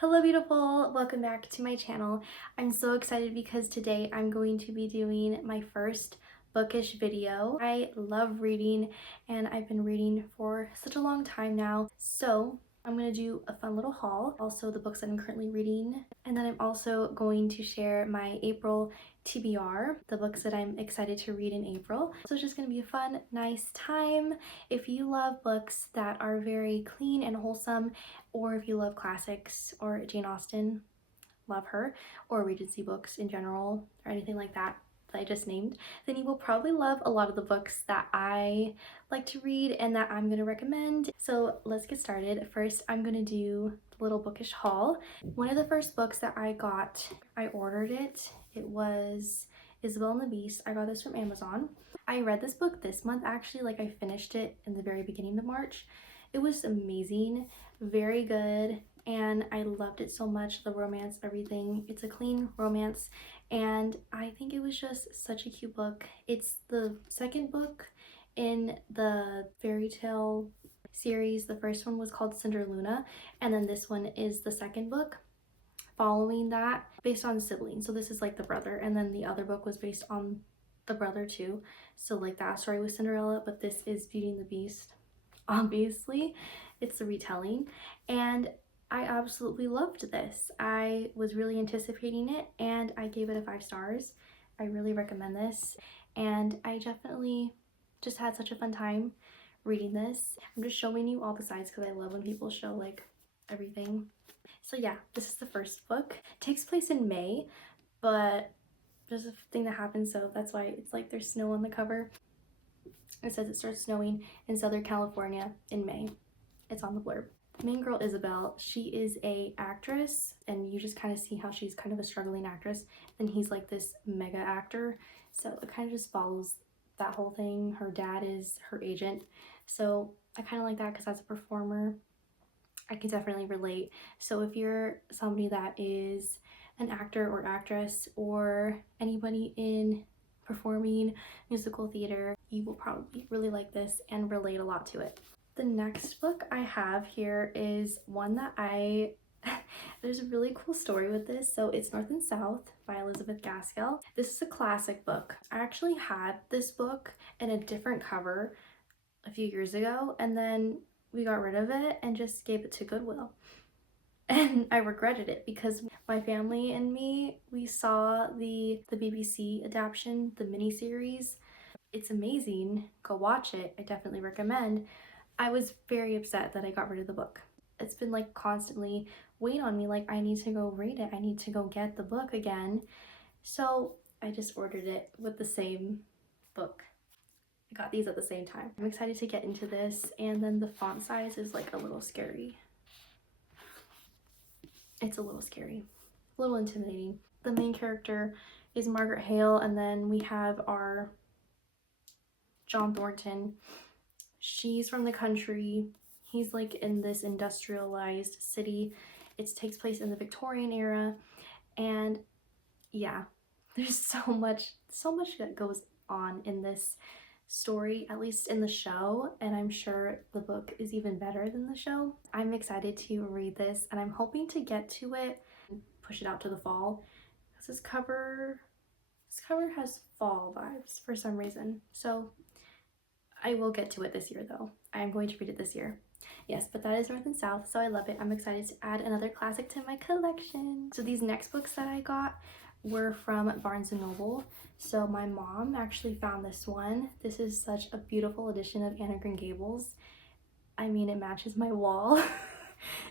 Hello beautiful, welcome back to my channel. I'm so excited because today I'm going to be doing my first bookish video. I love reading and I've been reading for such a long time now. So I'm going to do a fun little haul, also the books that I'm currently reading, and then I'm also going to share my April TBR, the books that I'm excited to read in April. So it's just going to be a fun, nice time. If you love books that are very clean and wholesome, or if you love classics or Jane Austen, love her, or Regency books in general, or anything like that I just named, then you will probably love a lot of the books that I like to read and that I'm going to recommend. So let's get started. First, I'm going to do the little bookish haul. One of the first books that I got, I ordered it. It was Isabel and the Beast. I got this from Amazon. I read this book this month actually, like I finished it in the very beginning of March. It was amazing, very good, and I loved it so much. The romance, everything. It's a clean romance, and I think it was just such a cute book. It's the second book in the fairy tale series. The first one was called Cinderluna, and then this one is the second book following that, based on siblings. So this is like the brother, and then the other book was based on the brother too. So like that story was Cinderella, but this is Beauty and the Beast. Obviously, it's the retelling, and I absolutely loved this. I was really anticipating it and I gave it a 5 stars. I really recommend this, and I definitely just had such a fun time reading this. I'm just showing you all the sides because I love when people show like everything. So yeah, this is the first book. It takes place in May, but there's a thing that happens, so that's why it's like there's snow on the cover. It says it starts snowing in Southern California in May. It's on the blurb. The main girl, Isabel, she is a actress, and you just kind of see how she's kind of a struggling actress, and he's like this mega actor. So it kind of just follows that whole thing. Her dad is her agent. So I kind of like that because as a performer, I can definitely relate. So if you're somebody that is an actor or actress or anybody in performing musical theater, you will probably really like this and relate a lot to it. The next book I have here is one that there's a really cool story with this. So it's North and South by Elizabeth Gaskell. This is a classic book. I actually had this book in a different cover a few years ago, and then we got rid of it and just gave it to Goodwill. And I regretted it because my family and me, we saw the BBC adaptation, the miniseries. It's amazing. Go watch it. I definitely recommend. I was very upset that I got rid of the book. It's been like constantly weighing on me, like I need to go read it. I need to go get the book again. So I just ordered it with the same book. I got these at the same time. I'm excited to get into this, and then the font size is like a little scary. It's a little scary, a little intimidating. The main character is Margaret Hale, and then we have our John Thornton. She's from the country. He's like in this industrialized city. It takes place in the Victorian era, and yeah, there's so much that goes on in this story, at least in the show, and I'm sure the book is even better than the show. I'm excited to read this, and I'm hoping to get to it and push it out to the fall, because this cover has fall vibes for some reason. So I will get to it this year though. I am going to read it this year. Yes, but that is North and South, so I love it. I'm excited to add another classic to my collection. So these next books that I got were from Barnes & Noble. So my mom actually found this one. This is such a beautiful edition of Anne of Green Gables. I mean, it matches my wall.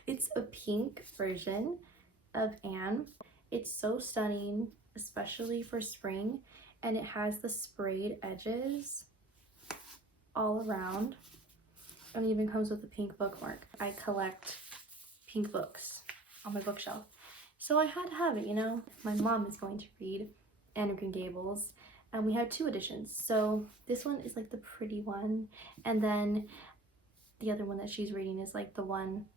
It's a pink version of Anne. It's so stunning, especially for spring, and it has the sprayed edges all around, and it even comes with a pink bookmark. I collect pink books on my bookshelf, so I had to have it, you know. My mom is going to read Anne of Green Gables, and we had 2 editions. So this one is like the pretty one, and then the other one that she's reading is like the one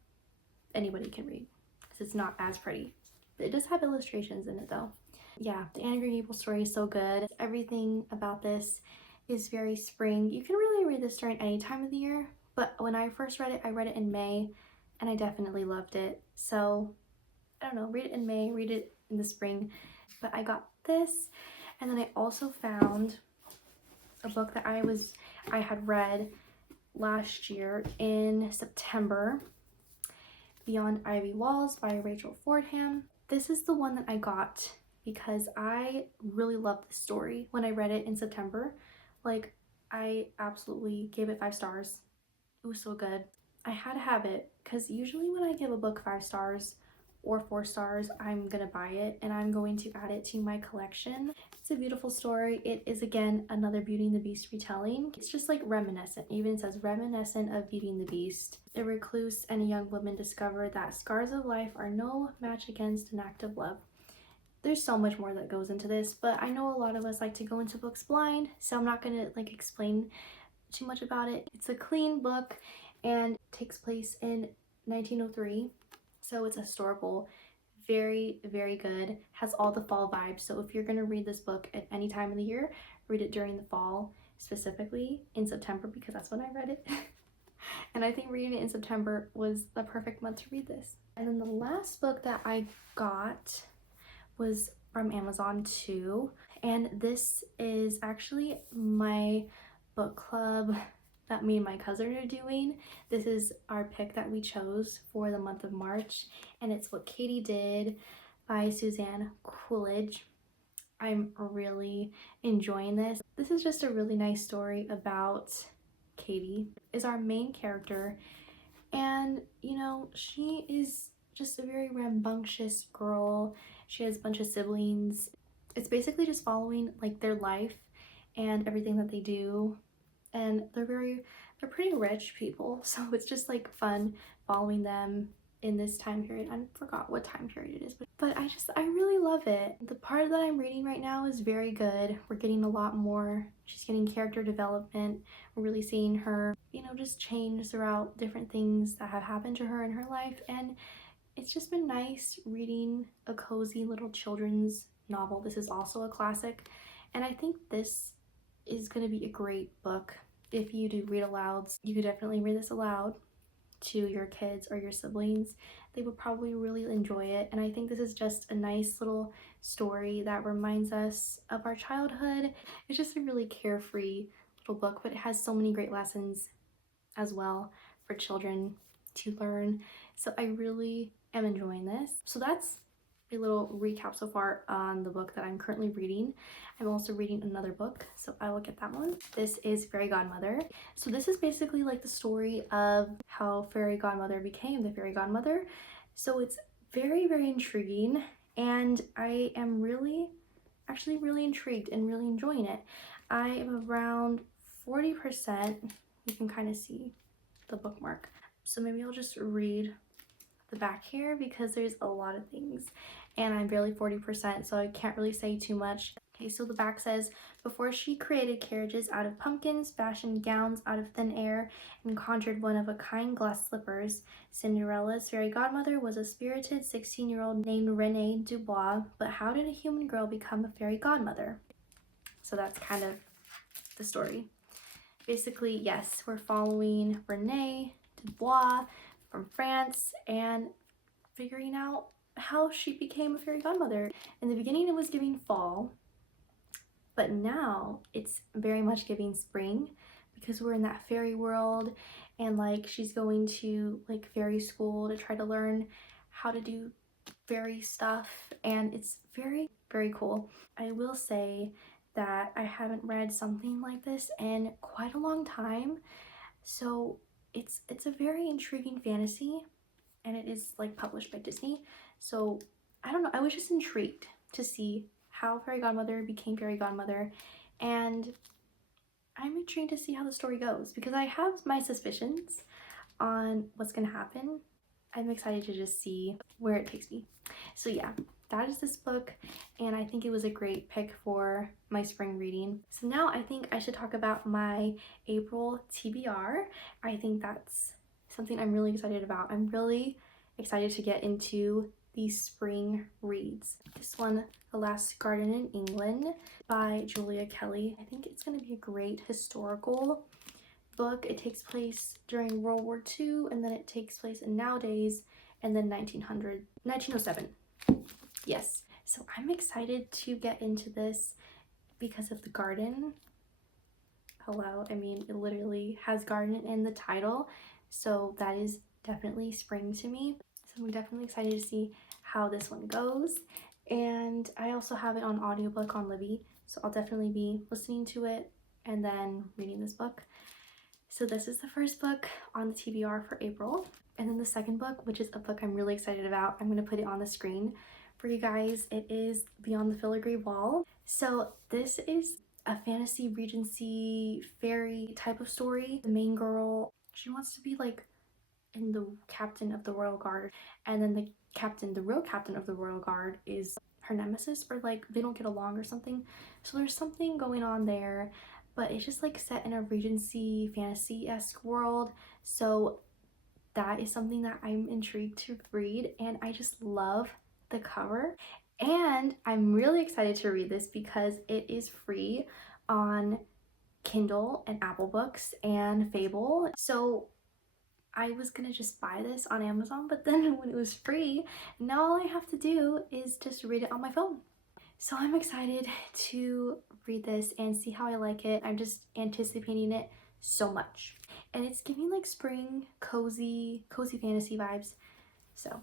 anybody can read because it's not as pretty. But it does have illustrations in it though. Yeah, the Anne of Green Gables story is so good. Everything about this is very spring. You can really read this during any time of the year, but when I first read it, I read it in May, and I definitely loved it. So I don't know, read it in May, read it in the spring. But I got this, and then I also found a book that I had read last year in September, Beyond Ivy Walls by Rachel Fordham. This is the one that I got because I really loved this story when I read it in September. Like, I absolutely gave it 5 stars. It was so good. I had to have it because usually when I give a book 5 stars or 4 stars, I'm gonna buy it and I'm going to add it to my collection. It's a beautiful story. It is, again, another Beauty and the Beast retelling. It's just like reminiscent. It even says reminiscent of Beauty and the Beast. A recluse and a young woman discover that scars of life are no match against an act of love. There's so much more that goes into this, but I know a lot of us like to go into books blind, so I'm not gonna like explain too much about it. It's a clean book and takes place in 1903, so it's historical. Very, very good. Has all the fall vibes. So if you're gonna read this book at any time of the year, read it during the fall, specifically in September, because that's when I read it. And I think reading it in September was the perfect month to read this. And then the last book that I got was from Amazon too, and this is actually my book club that me and my cousin are doing. This is our pick that we chose for the month of March, and it's What Katie Did by Suzanne Coolidge. I'm really enjoying this. This is just a really nice story about Katie, is our main character, and you know, she is just a very rambunctious girl. She has a bunch of siblings. It's basically just following like their life and everything that they do, and they're pretty rich people, so it's just like fun following them in this time period. I forgot what time period it is, but I really love it. The part that I'm reading right now is very good. We're getting a lot more. She's getting character development. We're really seeing her, you know, just change throughout different things that have happened to her in her life, and it's just been nice reading a cozy little children's novel. This is also a classic, and I think this is going to be a great book. If you do read alouds, you could definitely read this aloud to your kids or your siblings. They would probably really enjoy it, and I think this is just a nice little story that reminds us of our childhood. It's just a really carefree little book, but it has so many great lessons as well for children to learn. So I really am enjoying this. So that's a little recap so far on the book that I'm currently reading. I'm also reading another book, so I will get that one. This is Fairy Godmother. So this is basically like the story of how Fairy Godmother became the Fairy Godmother. So it's very, very intriguing, and I am actually really intrigued and really enjoying it. I am around 40%. You can kind of see the bookmark. So maybe I'll just read the back here because there's a lot of things, and I'm barely 40%, so I can't really say too much. Okay, so the back says, before she created carriages out of pumpkins, fashioned gowns out of thin air, and conjured one-of-a-kind glass slippers, Cinderella's fairy godmother was a spirited 16-year-old named Renee Dubois. But how did a human girl become a fairy godmother? So that's kind of the story. Basically, yes, we're following Renee Dubois from France and figuring out how she became a fairy godmother. In the beginning, it was giving fall, but now it's very much giving spring because we're in that fairy world, and like she's going to like fairy school to try to learn how to do fairy stuff, and it's very, very cool. I will say that I haven't read something like this in quite a long time, so it's a very intriguing fantasy, and it is like published by Disney. So I don't know, I was just intrigued to see how Fairy Godmother became Fairy Godmother, and I'm intrigued to see how the story goes because I have my suspicions on what's gonna happen. I'm excited to just see where it takes me. So yeah, that is this book, and I think it was a great pick for my spring reading. So now I think I should talk about my April TBR. I think that's something I'm really excited about. I'm really excited to get into these spring reads. This one, The Last Garden in England by Julia Kelly. I think it's going to be a great historical book. It takes place during World War II, and then it takes place in nowadays, and then 1907. Yes. So I'm excited to get into this because of the garden. Hello, I mean, it literally has garden in the title, so that is definitely spring to me. So I'm definitely excited to see how this one goes. And I also have it on audiobook on Libby, so I'll definitely be listening to it and then reading this book. So this is the first book on the TBR for April. And then the second book, which is a book I'm really excited about, I'm going to put it on the screen for you guys. It is Beyond the Filigree Wall. So this is a fantasy regency fairy type of story. The main girl, she wants to be like in the captain of the royal guard, and then the real captain of the royal guard is her nemesis, or like they don't get along or something. So there's something going on there, but it's just like set in a regency fantasy-esque world. So that is something that I'm intrigued to read, and I just love the cover. And I'm really excited to read this because it is free on Kindle and Apple Books and Fable. So I was gonna just buy this on Amazon, but then when it was free, now all I have to do is just read it on my phone. So I'm excited to read this and see how I like it. I'm just anticipating it so much. And it's giving like spring, cozy fantasy vibes. So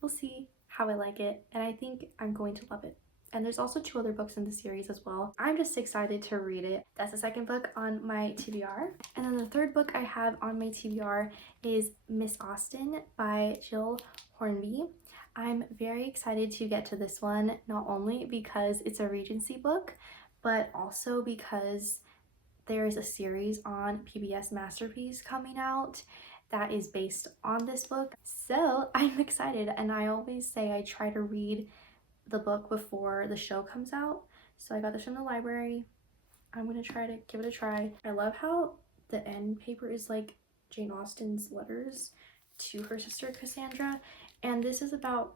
we'll see how I like it, and I think I'm going to love it. And there's also 2 other books in the series as well. I'm just excited to read it. That's the second book on my TBR. And then the third book I have on my TBR is Miss Austen by Jill Hornby. I'm very excited to get to this one, not only because it's a Regency book, but also because there is a series on PBS Masterpiece coming out that is based on this book. So I'm excited, and I always say I try to read the book before the show comes out. So I got this from the library. I'm gonna try to give it a try. I love how the end paper is like Jane Austen's letters to her sister Cassandra, and this is about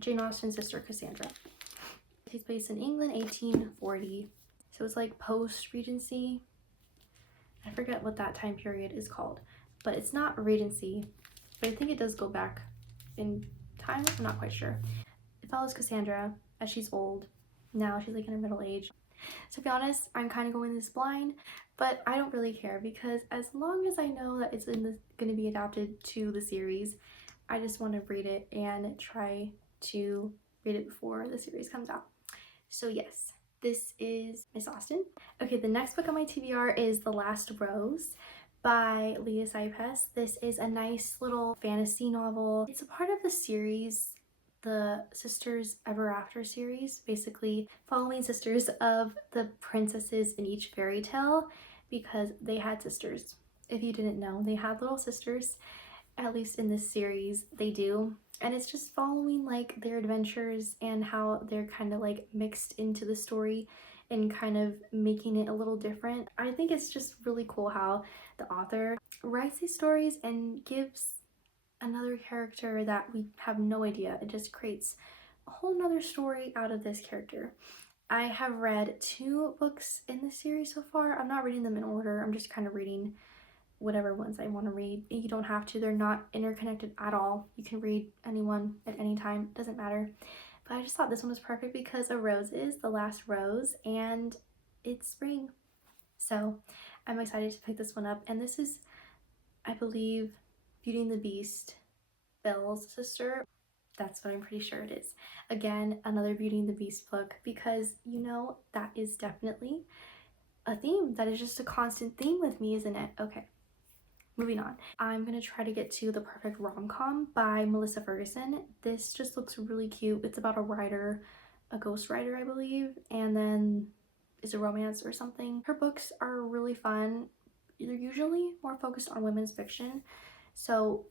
Jane Austen's sister Cassandra. It takes place in England, 1840. So it's like post-Regency. I forget what that time period is called, but it's not Regency, but I think it does go back in time. I'm not quite sure. It follows Cassandra as she's old. Now she's like in her middle age. To be honest, I'm kind of going this blind, but I don't really care because as long as I know that it's going to be adapted to the series, I just want to read it and try to read it before the series comes out. So yes, this is Miss Austen. Okay, the next book on my TBR is The Last Rose by Leah Cypess. This is a nice little fantasy novel. It's a part of the series, the Sisters Ever After series, basically following sisters of the princesses in each fairy tale, because they had sisters. If you didn't know, they had little sisters, at least in this series they do. And it's just following like their adventures and how they're kind of like mixed into the story and kind of making it a little different. I think it's just really cool how the author writes these stories and gives another character that we have no idea. It just creates a whole nother story out of this character. I have read 2 books in this series so far. I'm not reading them in order. I'm just kind of reading whatever ones I want to read. You don't have to. They're not interconnected at all. You can read anyone at any time. It doesn't matter. But I just thought this one was perfect because a rose is the last rose and it's spring. So I'm excited to pick this one up. And this is, I believe, Beauty and the Beast, Belle's sister. That's what I'm pretty sure it is. Again, another Beauty and the Beast book, because you know that is definitely a theme. That is just a constant theme with me, isn't it? Okay. Moving on, I'm gonna try to get to The Perfect Rom-Com by Melissa Ferguson. This just looks really cute. It's about a writer, a ghost writer, I believe, and then it's a romance or something. Her books are really fun. They're usually more focused on women's fiction, so,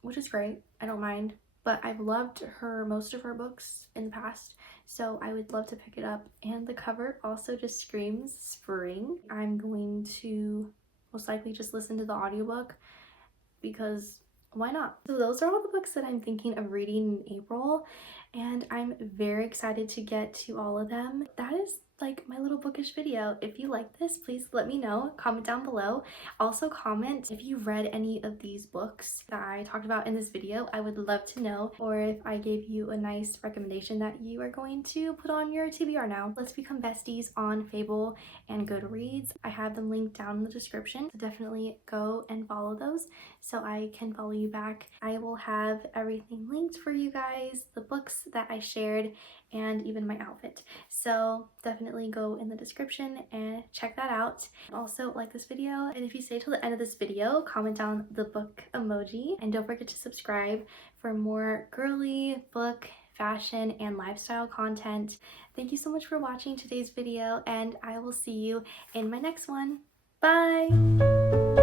which is great. I don't mind, but I've loved most of her books in the past, so I would love to pick it up. And the cover also just screams spring. I'm going to most likely just listen to the audiobook because why not? So those are all the books that I'm thinking of reading in April, and I'm very excited to get to all of them. That is like my little bookish video. If you like this, please let me know. Comment down below. Also comment if you've read any of these books that I talked about in this video. I would love to know. Or if I gave you a nice recommendation that you are going to put on your TBR now. Let's become besties on Fable and Goodreads. I have them linked down in the description. So definitely go and follow those so I can follow you back. I will have everything linked for you guys, the books that I shared, and even my outfit. So definitely go in the description and check that out. Also like this video, and if you stay till the end of this video, comment down the book emoji, and don't forget to subscribe for more girly book, fashion, and lifestyle content. Thank you so much for watching today's video, and I will see you in my next one. Bye!